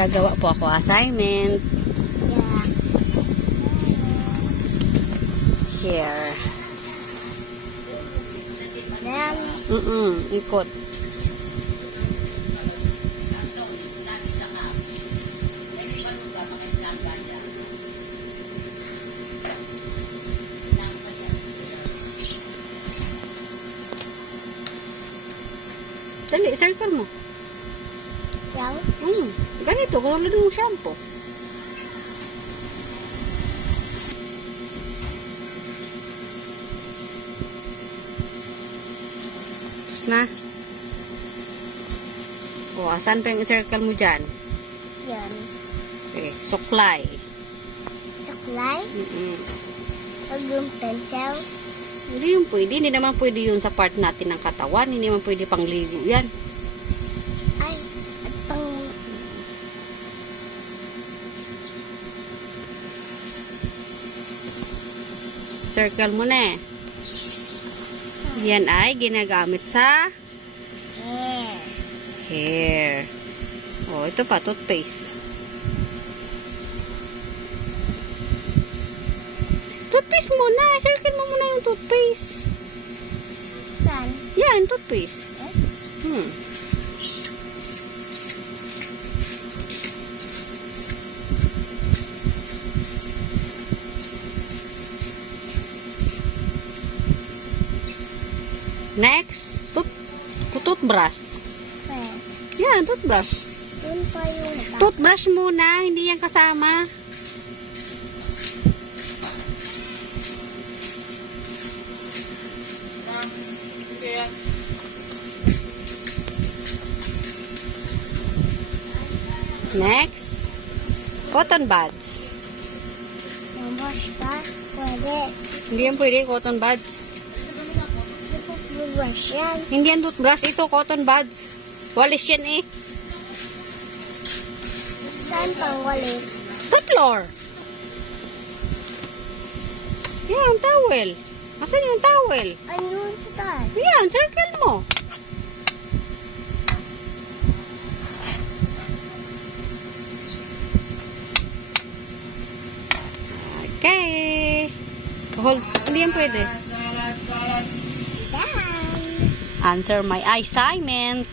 Gagawa po ako assignment. Yeah. Here. Then, Ikot. Dali, circle mo. yan. Ganito, katulad ng shampoo. Tapos na. O, asan pa yung circle mo dyan? Yan. Okay, suklay. Suklay. Huwag yung pencil. Hindi yung pwede. Hindi naman pwede yun sa part natin ng katawan. Hindi naman pwede pangligo yan. Ay, at pang... Circle mo na eh. Yan ay ginagamit sa hair. hair. O, ito pa, toothpaste. Toothpaste muna. Circle mo muna yung toothpaste. Saan? Yan, toothpaste. Next, toothbrush. Where? Yan, toothbrush. Doon pa yung... Toothbrush muna, hindi yan kasama. Next, cotton buds. Yung brush ba? Pwede. Hindi yan pwede, cotton buds. Hindi po brush yan. Hindi yan toothbrush, ito cotton buds. Walis yan eh. Saan pang walis? Sa floor. Yan, towel. Asan yung towel? Ayun sa taas. Yan, circle mo. Okay. Hold. Hindi yan pwede. Done. Answer my assignment.